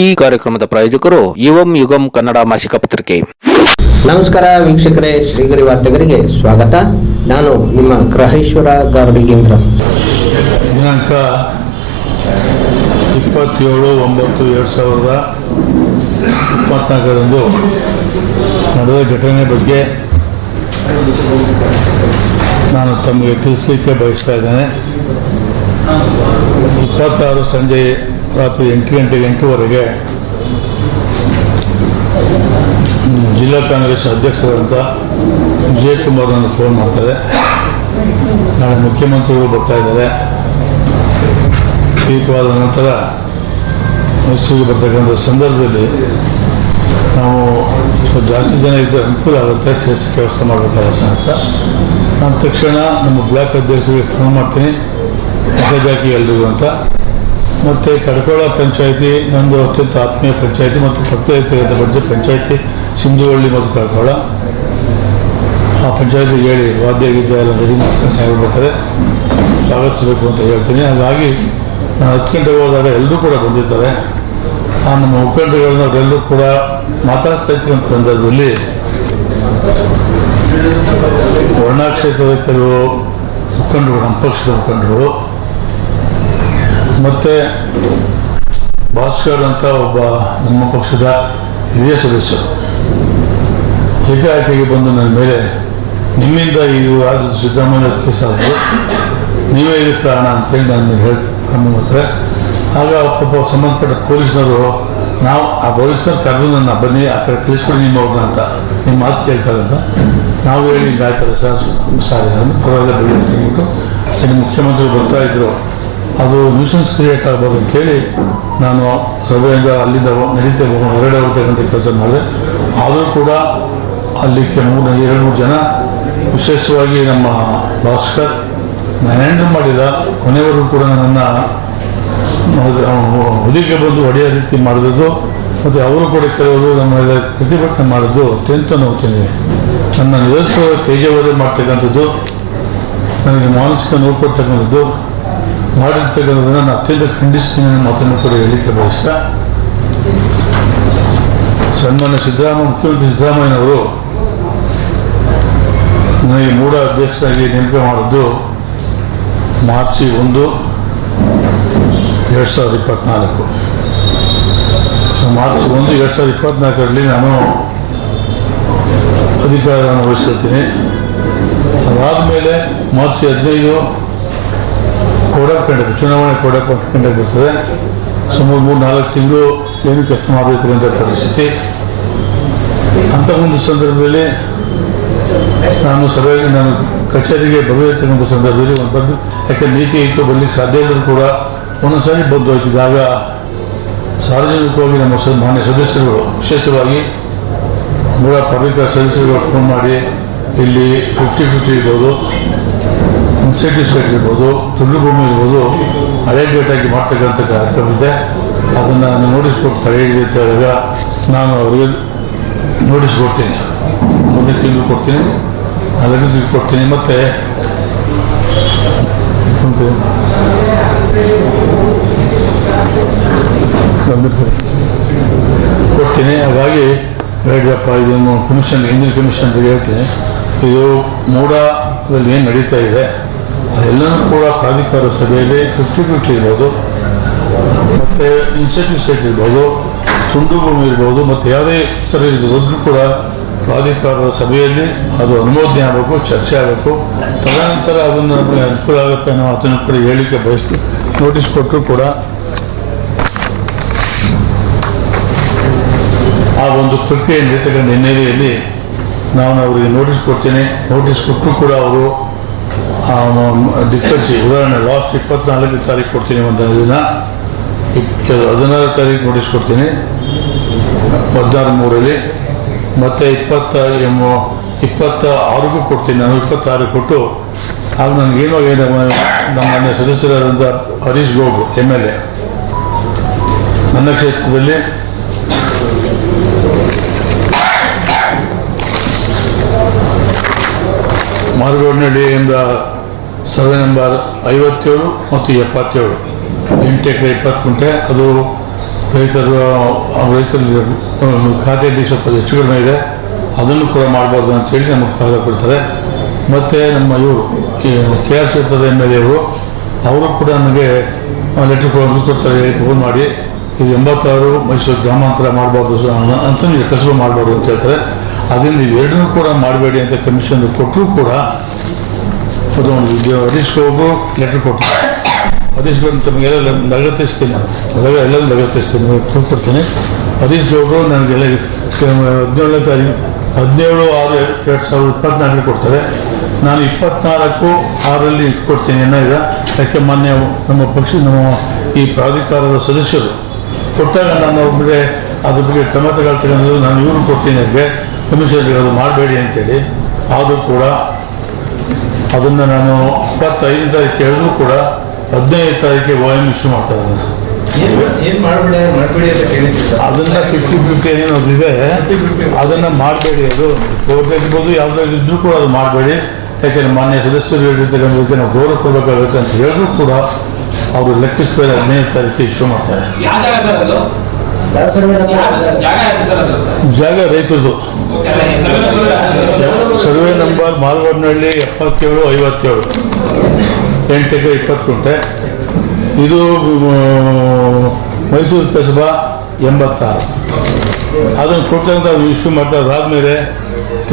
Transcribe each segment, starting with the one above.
ಈ ಕಾರ್ಯಕ್ರಮದ ಪ್ರಾಯೋಜಕರು ಯುವಂ ಯುಗಂ ಕನ್ನಡ ಮಾಸಿಕ ಪತ್ರಿಕೆ. ನಮಸ್ಕಾರ ವೀಕ್ಷಕರೇ ಶ್ರೀಗರಿ ವಾರ್ತೆಗರಿಗೆ ಸ್ವಾಗತ. ನಾನು ನಿಮ್ಮ ಗ್ರಹೇಶ್ವರ ಗಾರ್ಡಿಗೇಂದ್ರ ದಿನಾಂಕ ಇಪ್ಪತ್ತೇಳು ಒಂಬತ್ತು ಎರಡು ಸಾವಿರದ ಇಪ್ಪತ್ನಾಲ್ಕರಂದು ನಡೆದ ಘಟನೆ ಬಗ್ಗೆ ನಾನು ತಮಗೆ ತಿಳಿಸಲಿಕ್ಕೆ ಬಯಸ್ತಾ ಇದ್ದೇನೆ. ಇಪ್ಪತ್ತಾರು ಸಂಜೆ ರಾತ್ರಿ ಎಂಟು ಗಂಟೆಗೆ ಎಂಟೂವರೆಗೆ ಜಿಲ್ಲಾ ಕಾಂಗ್ರೆಸ್ ಅಧ್ಯಕ್ಷರಾದಂಥ ವಿಜಯಕುಮಾರ್ ಅವರನ್ನು ಫೋನ್ ಮಾಡ್ತಾರೆ. ನಾಳೆ ಮುಖ್ಯಮಂತ್ರಿಗಳು ಬರ್ತಾ ಇದ್ದಾರೆ. ತೀರ್ಪಾದ ನಂತರ ಮೈಸೂರಿಗೆ ಬರ್ತಕ್ಕಂಥ ಸಂದರ್ಭದಲ್ಲಿ ನಾವು ಸ್ವಲ್ಪ ಜಾಸ್ತಿ ಜನ ಇದ್ದರೆ ಅನುಕೂಲ ಆಗುತ್ತೆ ಸೇರಿಸಕ್ಕೆ ವ್ಯವಸ್ಥೆ ಮಾಡಬೇಕಾದ ಅಂತ ನಾನು ತಕ್ಷಣ ನಮ್ಮ ಬ್ಲಾಕ್ ಅಧ್ಯಕ್ಷರಿಗೆ ಫೋನ್ ಮಾಡ್ತೀನಿ. ಮೆಸೇಜ್ ಹಾಕಿ ಎಲ್ರಿಗೂ ಅಂತ. ಮತ್ತು ಕಡ್ಕೋಳ ಪಂಚಾಯಿತಿ, ನಂದು ಅತ್ಯಂತ ಆತ್ಮೀಯ ಪಂಚಾಯಿತಿ ಮತ್ತು ಪಕ್ಕದ ಬಗ್ಗೆ ಪಂಚಾಯಿತಿ, ಸಿಂಧುವಳ್ಳಿ ಮತ್ತು ಕಡ್ಕೋಳ. ಆ ಪಂಚಾಯತಿಗೆ ಹೇಳಿ, ವಾದ್ಯ ಗೀದ್ಯ ಎಲ್ಲ ರೆಡಿ ಮಾಡ್ಕೊಂಡು ಸಾಹೇಬರು ಬರ್ತಾರೆ. ಸ್ವಾಗತಿಸಬೇಕು ಅಂತ ಹೇಳ್ತೀನಿ. ಹಾಗಾಗಿ ನಾನು ಹತ್ತು ಗಂಟೆಗೆ ಹೋದಾಗ ಎಲ್ಲರೂ ಕೂಡ ಬಂದಿರ್ತಾರೆ. ಆ ನಮ್ಮ ಅವರೆಲ್ಲರೂ ಕೂಡ ಮಾತಾಡಿಸ್ತಾ ಇರ್ತಕ್ಕಂಥ ಸಂದರ್ಭದಲ್ಲಿ ವರ್ಣಾ ಕ್ಷೇತ್ರದ ಕೆಲವು ಮುಖಂಡರು, ನಮ್ಮ ಪಕ್ಷದ ಮುಖಂಡರು ಮತ್ತು ಭಾಸ್ಕರ್ ಅಂತ ಒಬ್ಬ ನಮ್ಮ ಪಕ್ಷದ ಹಿರಿಯ ಸದಸ್ಯರು. ಏಕಾಏಕಿಗೆ ಬಂದು ನನ್ನ ಮೇಲೆ ನಿಮ್ಮಿಂದ ಇದು ಯಾರು ಸಿದ್ದರಾಮಯ್ಯ ಕೇಸ್ ನೀವೇ ಇದಕ್ಕೆ ಕಾರಣ ಅಂತೇಳಿ ಮೇಲೆ ಹೇಳಿ ಮಾಡ್ತಾರೆ ಆಗ ಪಾಪ ಸಂಬಂಧಪಟ್ಟ ಪೊಲೀಸ್ನವರು, ನಾವು ಆ ಪೊಲೀಸ್ನವ್ರು ಕರೆದು ನನ್ನ ಬನ್ನಿ, ಆ ಕಡೆ ತಿಳಿಸ್ಕೊಡಿ ನಿಮ್ಮ ಅವ್ರನ್ನ ಅಂತ ನಿಮ್ಮ ಮಾತು ಕೇಳ್ತಾರೆ ಅಂತ. ನಾವು ಹೇಳಿ ಹಿಂಗೆ ಆಯ್ತಾರೆ ಸರ್, ಸಾರಿ ಸರ್, ಪರವಾಗಿಲ್ಲ ಬಿಡಿ ಅಂತ ಹೇಳ್ಬಿಟ್ಟು ಇಲ್ಲಿ ಮುಖ್ಯಮಂತ್ರಿ ಬರ್ತಾ ಇದ್ರು. ಅದು ನ್ಯೂಸೆನ್ಸ್ ಕ್ರಿಯೇಟ್ ಆಗ್ಬೋದು ಅಂತೇಳಿ ನಾನು ಸಭೆಯಿಂದ ಅಲ್ಲಿಂದ ನಡೀತಾ ಹೊರಗಡೆ ಹೋಗ್ತಕ್ಕಂಥ ಕೆಲಸ ಮಾಡಿದೆ. ಆದರೂ ಕೂಡ ಅಲ್ಲಿ ಕೆಲವು ಎರಡು ಮೂರು ಜನ, ವಿಶೇಷವಾಗಿ ನಮ್ಮ ಭಾಸ್ಕರ್, ನಾನು ಹ್ಯಾಂಡಲ್ ಮಾಡಿಲ್ಲ. ಕೊನೆವರೆಗೂ ಕೂಡ ನನ್ನ ಹೊದಿಕೆ ಬಂದು ಹೊಡೆಯೋ ರೀತಿ ಮಾಡಿದ್ದು ಮತ್ತು ಅವರು ಕೂಡ ಕೆಲವರು ನಮ್ಮ ಪ್ರತಿಭಟನೆ ಮಾಡಿದ್ದು ಅತ್ಯಂತ ನೋವು ತಿಂದಿದೆ ನನ್ನ ನಿರಂತರ ತೇಜವಾದ ಮಾಡ್ತಕ್ಕಂಥದ್ದು, ನನಗೆ ಮಾನಸಿಕ ನೋವು ಕೊಡ್ತಕ್ಕಂಥದ್ದು ಮಾಡಿರ್ತಕ್ಕಂಥದ್ದನ್ನು ನಾನು ಅತ್ಯಂತ ಖಂಡಿಸ್ತೀನಿ ಅನ್ನೋ ಮಾತನ್ನು ಕೂಡ ಹೇಳಲಿಕ್ಕೆ ಬಯಸ್ತಾ, ಸನ್ಮಾನ್ಯ ಸಿದ್ದರಾಮಯ್ಯ ಮುಖ್ಯಮಂತ್ರಿ ಸಿದ್ದರಾಮಯ್ಯನವರು ನನಗೆ ಮೂಢ ಅಧ್ಯಕ್ಷರಾಗಿ ನೇಮಕ ಮಾಡಿದ್ದು ಮಾರ್ಚ್ ಒಂದು, ಎರಡು ಸಾವಿರದ ಇಪ್ಪತ್ನಾಲ್ಕು. ಮಾರ್ಚ್ ಒಂದು, ಎರಡು ಸಾವಿರದ ಇಪ್ಪತ್ತ್ನಾಲ್ಕರಲ್ಲಿ ನಾನು ಅಧಿಕಾರವನ್ನು ವಹಿಸ್ಕೊಳ್ತೀನಿ. ಅದಾದಮೇಲೆ ಮಾರ್ಚ್ ಹದಿನೈದು ಕೋಡ್ ಕಂಡಿದೆ ಚುನಾವಣೆ ಕೋಡ್ ಅಂತ ಕಂಡಕ್ಟ್ ಬರ್ತದೆ ಸುಮಾರು ಮೂರು ನಾಲ್ಕು ತಿಂಗಳು ಏನು ಕೆಲಸ ಅಂತ ಪರಿಸ್ಥಿತಿ. ಅಂತ ಒಂದು ಸಂದರ್ಭದಲ್ಲಿ ನಾನು ಸರಿಯಾಗಿ ನಾನು ಕಚೇರಿಗೆ ಬರದಿರ್ತಕ್ಕಂಥ ಸಂದರ್ಭದಲ್ಲಿ ಒಂದು ಬಂದು, ಯಾಕೆ ನೀತಿ ಇತ್ತು ಬರಲಿಕ್ಕೆ ಸಾಧ್ಯ ಇದ್ದರೂ ಕೂಡ ಒಂದೊಂದು ಸಾರಿ ಬಂದು ಹೋಯ್ತಿದ್ದಾಗ ಸಾರ್ವಜನಿಕವಾಗಿ ನಮ್ಮ ಸ, ಮಾನ್ಯ ಸದಸ್ಯರುಗಳು, ವಿಶೇಷವಾಗಿ ಮೂಲ ಪಬ್ಲಿಕ ಸದಸ್ಯರುಗಳು ಫೋನ್ ಮಾಡಿ, ಇಲ್ಲಿ ಫಿಫ್ಟಿ ಫಿಫ್ಟಿ ಇರ್ಬೋದು ಇನ್ಸೆಂಟಿವ್ ಸೈಟ್ ಇರ್ಬೋದು ತುಳು ಭೂಮಿ ಇರ್ಬೋದು ಹಳೆ ಡೇಟಾಗಿ ಮಾಡ್ತಕ್ಕಂಥ ಕಾರ್ಯಕ್ರಮ ಇದೆ. ಅದನ್ನು ನಾನು ನೋಟಿಸ್ ಕೊಟ್ಟು ತಡೆ ಹಿಡಿದು ಅಂತ ನಾನು ಅವರಿಗೆ ನೋಟಿಸ್ ಕೊಡ್ತೀನಿ. ಮೂರನೇ ತಿಂಗಳು ಕೊಡ್ತೀನಿ. ನಾಲ್ಕನೇ ತಿಂಗಳು ಕೊಡ್ತೀನಿ. ಮತ್ತು ಕೊಡ್ತೀನಿ. ಹಾಗಾಗಿ ಬೇಡಪ್ಪ ಇದನ್ನು ಕಮಿಷನ್ ಹಿಂದಿನ ಕಮಿಷನ್ ಹೇಳ್ತೀನಿ. ಇದು ಮೂಡದಲ್ಲಿ ಏನು ನಡೀತಾ ಇದೆ ಅದೆಲ್ಲನೂ ಕೂಡ ಪ್ರಾಧಿಕಾರ ಸಭೆಯಲ್ಲಿ ಫಿಫ್ಟಿ ಫಿಫ್ಟಿ ಇರ್ಬೋದು. ಮತ್ತು ಇನ್ಸೆಂಟಿವ್ ಸೈಟ್ ಇರ್ಬೋದು, ತುಂಡು ಭೂಮಿ ಇರ್ಬೋದು, ಮತ್ತು ಯಾವುದೇ ಥರ ಒಂದು ಕೂಡ ಪ್ರಾಧಿಕಾರದ ಸಭೆಯಲ್ಲಿ ಅದು ಅನುಮೋದನೆ ಆಗಬೇಕು, ಚರ್ಚೆ ಆಗಬೇಕು. ತದನಂತರ ಅದನ್ನು ನಮಗೆ ಅನುಕೂಲ ಆಗುತ್ತೆ ಅನ್ನೋ ಅದನ್ನು ಕೂಡ ಹೇಳಿಕೆ ಬಯಸ್ತು. ನೋಟಿಸ್ ಕೊಟ್ಟರು ಕೂಡ. ಆ ಒಂದು ಪ್ರಕ್ರಿಯೆ ನಡೀತಕ್ಕಂಥ ಹಿನ್ನೆಲೆಯಲ್ಲಿ ನಾನು ಅವರಿಗೆ ನೋಟಿಸ್ ಕೊಡ್ತೀನಿ. ನೋಟಿಸ್ ಕೊಟ್ಟರು ಕೂಡ ಅವರು ಧಿಕ್ಕರಿಸಿ ಉದಾಹರಣೆ ಲಾಸ್ಟ್ ಇಪ್ಪತ್ನಾಲ್ಕನೇ ತಾರೀಕು ಕೊಡ್ತೀನಿ ಒಂದು ದಿನ. ಹದಿನಾರು ತಾರೀಕು ನೋಟಿಸ್ ಕೊಡ್ತೀನಿ. ಹದಿನಾರು ಮೂರಲ್ಲಿ. ಮತ್ತು ಇಪ್ಪತ್ತ ಇಪ್ಪತ್ತ ಆರಿಗೂ ಕೊಡ್ತೀನಿ. ನಾನು ಇಪ್ಪತ್ತಾರು ಕೊಟ್ಟು, ಆಗ ನನಗೇನೋ ಏನು ನಮ್ಮ ಮನೆ ಸದಸ್ಯರಾದಂಥ ಹರೀಶ್ ಗೌಡ್ರು, ಎಂ ಎಲ್ ಎ. ನನ್ನ ಕ್ಷೇತ್ರದಲ್ಲಿ ಮಾರುಗೋಡಿನಹಳ್ಳಿ ಎಂಬ ಸರ್ವೆ ನಂಬರ್ ಐವತ್ತೇಳು ಮತ್ತು ಎಪ್ಪತ್ತೇಳು. ಎಂಟು ಎಕರೆ ಇಪ್ಪತ್ತು ಗುಂಟೆ. ಅದು ರೈತರು, ರೈತರಲ್ಲಿ ಖಾತೆಯಲ್ಲಿ ಸ್ವಲ್ಪ ಹೆಚ್ಚು ಕಡಿಮೆ ಇದೆ. ಅದನ್ನು ಕೂಡ ಮಾಡಬಾರ್ದು ಅಂತೇಳಿ ನಮಗೆ ಕಳೆದ ಕೊಡ್ತಾರೆ. ಮತ್ತು ನಮ್ಮ ಇವರು ಕೆ ಆರ್ ಕ್ಷೇತ್ರದ ಎಂ ಎಲ್ ಎವರು ಅವರು ಕೂಡ ನನಗೆ ಲೆಟ್ರ್ ಕೊಡೋದು ಕೊಡ್ತಾರೆ ಫೋನ್ ಮಾಡಿ. ಇದು ಎಂಬತ್ತಾರು ಮೈಸೂರು ಗ್ರಾಮಾಂತರ ಮಾಡಬಾರ್ದು ಅಂತ ನೀವು ಕಸಬು ಮಾಡಬಾರ್ದು ಅಂತ ಹೇಳ್ತಾರೆ. ಅದರಿಂದ ಇವೆರಡನ್ನೂ ಕೂಡ ಮಾಡಬೇಡಿ ಅಂತ ಕಮಿಷನ್ ಕೊಟ್ಟರೂ ಕೂಡ ಅದು ಒಂದು ವಿದ್ಯಾ. ಹರೀಶ್ ಗೌಡ್ರು ಲೆಟ್ರ್ ಕೊಟ್ಟು. ಬಂದು ತಮಗೆಲ್ಲ ಲಗತ್ತಿಸ್ತೀನಿ ನಾನು ಎಲ್ಲ ಲಗತ್ತಿಸ್ತೀನಿ ಕೊಡ್ತೀನಿ. ಹರೀಶ್ ಗೌಡ್ರು ನನಗೆ ಹದಿನೇಳನೇ ತಾರೀಕು, ಹದಿನೇಳು ಆರು ಎರಡು ಸಾವಿರದ ಇಪ್ಪತ್ನಾಲ್ಕು ಕೊಡ್ತಾರೆ. ನಾನು ಇಪ್ಪತ್ನಾಲ್ಕು ಆರಲ್ಲಿ ಕೊಡ್ತೀನಿ. ಏನಾಗಿದೆ ಯಾಕೆ ಮಾನ್ಯ ನಮ್ಮ ಪಕ್ಷ ನಮ್ಮ ಈ ಪ್ರಾಧಿಕಾರದ ಸದಸ್ಯರು ಕೊಟ್ಟಾಗ ನಾನು ಒಬ್ಬರೇ ಅದ್ರ ಬಗ್ಗೆ ಕ್ರಮ ತಗೊಳ್ತಕ್ಕಂಥದ್ದು ನಾನು ಇವರು ಕೊಡ್ತೀನಿ. ಅವ್ರಿಗೆ ಕಮಿಷನ್ ಅದು ಮಾಡಬೇಡಿ ಅಂತೇಳಿ. ಆದರೂ ಕೂಡ ಅದನ್ನು ನಾನು ಇಪ್ಪತ್ತೈದನೇ ತಾರೀಕು ಹೇಳಿದ್ರು ಕೂಡ ಹದಿನೈದು ತಾರೀಕಿಗೆ ಓ ಎಂ ಇಶ್ಯೂ ಮಾಡ್ತಾರೆ ಅದನ್ನು ಏನ್ ಮಾಡ್ಬೇಡಿ ಮಾಡ್ಬೇಡಿ ಅಂತ ಕೇಳಿದ್ರು ಅದನ್ನ ಫಿಫ್ಟಿ ಫಿಫ್ಟಿ ಏನೋ ಇದೆ ಅದನ್ನ ಮಾಡಬೇಡಿ ಅದು. ಕೋರ್ಟ್ ಇರ್ಬೋದು ಯಾವ್ದಾದ್ರು ಇದ್ರೂ ಕೂಡ ಅದು ಮಾಡಬೇಡಿ. ಯಾಕೆಂದ್ರೆ ಮಾನ್ಯ ಸದಸ್ಯರು ಹೇಳಿರ್ತಕ್ಕಂಥದ್ದಕ್ಕೆ ನಾವು ಗೌರವ ಕೊಡಬೇಕಾಗುತ್ತೆ ಅಂತ ಹೇಳಿದ್ರು ಕೂಡ ಅವರು ಲೆಕ್ಕಿಸ್ಕೊಂಡು ಹದಿನೈದು ತಾರೀಕು ಇಶ್ಯೂ ಮಾಡ್ತಾರೆ. ಜಾಗ ರೈತರದು. ಸರ್ವೆ ನಂಬರ್ ಮಾಲ್ಗಡ್ನಹಳ್ಳಿ ಎಪ್ಪತ್ತೇಳು ಐವತ್ತೇಳು. ಎಂಟಕ್ಕೆ ಇಪ್ಪತ್ತು ಕುಂಟೆ ಇದು ಮೈಸೂರು ಕಸಬಾ ಎಂಬತ್ತಾರು. ಅದನ್ನು ಕೊಟ್ಟಂತ ಇಶ್ಯೂ ಮಾಡ್ತಾ ಅದಾದಮೇಲೆ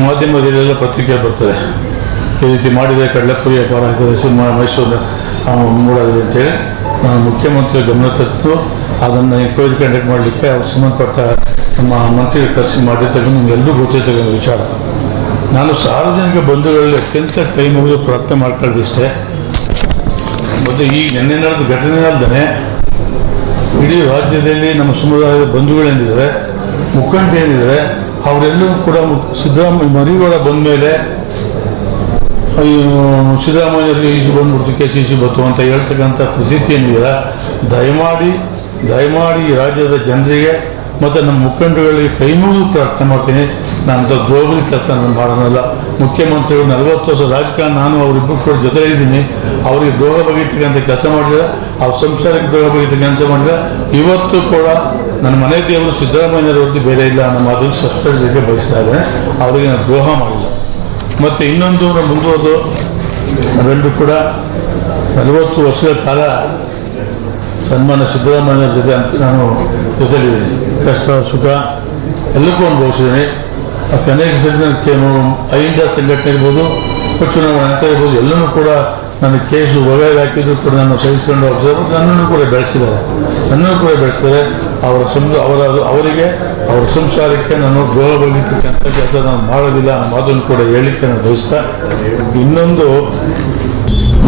ಮಾಧ್ಯಮದಲ್ಲೆಲ್ಲ ಪತ್ರಿಕೆ ಬರ್ತದೆ. ಈ ರೀತಿ ಮಾಡಿದರೆ ಕಡಲೆಪುರಿ ವ್ಯಾಪಾರ ಮೈಸೂರು ಸಿನಿಮಾ ಮೈಸೂರಿನ ಆ, ಮೂಡಾಗಿದೆ ಅಂತೇಳಿ ನಾನು ಮುಖ್ಯಮಂತ್ರಿ ಗಮನ ತತ್ತು ಅದನ್ನು ಎಂಕ್ವೈರಿ ಕಂಡಕ್ಟ್ ಮಾಡಲಿಕ್ಕೆ ಅವ್ರು ಸಂಬಂಧಪಟ್ಟ ನಮ್ಮ ಮಂತ್ರಿ ಕರೆಸಿ ಮಾಡಿರ್ತಕ್ಕಂಥ ನಿಮಗೆಲ್ಲರೂ ಗೊತ್ತಿರ್ತಕ್ಕಂಥ ವಿಚಾರ. ನಾನು ಸಾರ್ವಜನಿಕ ಬಂಧುಗಳಲ್ಲಿ ಅತ್ಯಂತ ಕೈ ಮುಗಿದು ಪ್ರಾರ್ಥನೆ ಮಾಡ್ಕೊಳ್ಳೋದಿಷ್ಟೇ. ಮತ್ತು ಈ ನಿನ್ನೆ ನಡೆದ ಘಟನೆ ಅಲ್ಲದೆ ಇಡೀ ರಾಜ್ಯದಲ್ಲಿ ನಮ್ಮ ಸಮುದಾಯದ ಬಂಧುಗಳೇನಿದ್ದಾರೆ ಮುಖಂಡ ಏನಿದ್ದಾರೆ, ಅವರೆಲ್ಲರೂ ಕೂಡ ಸಿದ್ದರಾಮಯ್ಯ ಮರಿಗಳ ಬಂದ ಮೇಲೆ ಸಿದ್ದರಾಮಯ್ಯರಿಗೆ ಈಸು ಬಂದ್ಬಿಡ್ತು, ಕೆ ಸಿ ಸಿ ಬತ್ತು ಅಂತ ಹೇಳ್ತಕ್ಕಂಥ ಪ್ರತೀತಿ ಏನಿದೆ ದಯಮಾಡಿ ದಯಮಾಡಿ ಈ ರಾಜ್ಯದ ಜನರಿಗೆ ಮತ್ತು ನಮ್ಮ ಮುಖಂಡಗಳಿಗೆ ಕೈ ಮುಗಿದು ಪ್ರಾರ್ಥನೆ ಮಾಡ್ತೀನಿ. ನಾನು ಅಂಥ ದ್ರೋಹದ ಕೆಲಸ ನಾನು ಮಾಡೋಣಲ್ಲ ಮುಖ್ಯಮಂತ್ರಿಗಳು ನಲವತ್ತು ವರ್ಷ ರಾಜಕಾರಣ, ನಾನು ಅವರಿಬ್ಬರು ಕೂಡ ಜೊತೆ ಇದ್ದೀನಿ ಅವರಿಗೆ ದ್ರೋಹ ಬಗೆತಕ್ಕಂಥ ಕೆಲಸ ಮಾಡಿದ್ರೆ ಅವ್ರ ಸಂಸಾರಕ್ಕೆ ದ್ರೋಹ ಬಗೆತ ಕೆಲಸ ಮಾಡಿದ್ರೆ ಇವತ್ತು ಕೂಡ ನನ್ನ ಮನೆ ದೇವರು ಸಿದ್ದರಾಮಯ್ಯನವ್ರದ್ದು ಬೇರೆ ಇಲ್ಲ ಅನ್ನೋ ಮಾತು ಸ್ಪಷ್ಟಕ್ಕೆ ಬಯಸ್ತಾ ಅವರಿಗೆ ನಾನು ದ್ರೋಹ ಮಾಡಿಲ್ಲ. ಮತ್ತು ಇನ್ನೊಂದು ಮುಂದುವರೆದು, ನಾವೆಲ್ಲರೂ ಕೂಡ ನಲವತ್ತು ವರ್ಷಗಳ ಕಾಲ ಸನ್ಮಾನ ಸಿದ್ದರಾಮಯ್ಯ ಜೊತೆ ನಾನು ಜೊತೆಲಿದ್ದೀನಿ. ಕಷ್ಟ, ಸುಖ, ಎಲ್ಲಕ್ಕೂ ಅನುಭವಿಸಿದ್ದೀನಿ. ಆ ಅನೇಕ ಸಂಘಟನೆ ಅಹಿಂದ ಸಂಘಟನೆ ಇರ್ಬೋದು ಉಪಚುನಾವಣೆ ಅಂತ ಇರ್ಬೋದು, ಎಲ್ಲನೂ ಕೂಡ ನನ್ನ ಕೇಸು ಒಳಗೆ ಹಾಕಿದ್ರು ಕೂಡ ನಾನು ಸಹಿಸಿಕೊಂಡು ಹೋಗ್ತಾರೆ. ನನ್ನನ್ನು ಕೂಡ ಬೆಳೆಸಿದ್ದಾರೆ. ನನ್ನನ್ನು ಕೂಡ ಬೆಳೆಸಿದ್ದಾರೆ. ಅವರ ಸಂ ಅವರ, ಅವರಿಗೆ, ಅವರ ಸಂಸಾರಕ್ಕೆ ನಾನು ಗೌರವ ಬಗೆತಕ್ಕಂಥ ಕೆಲಸ ನಾನು ಮಾಡೋದಿಲ್ಲ ಅನ್ನೋ ಮಾತನ್ನು ಕೂಡ ಹೇಳಿಕೆ ನಾನು ಬಯಸ್ತಾ, ಇನ್ನೊಂದು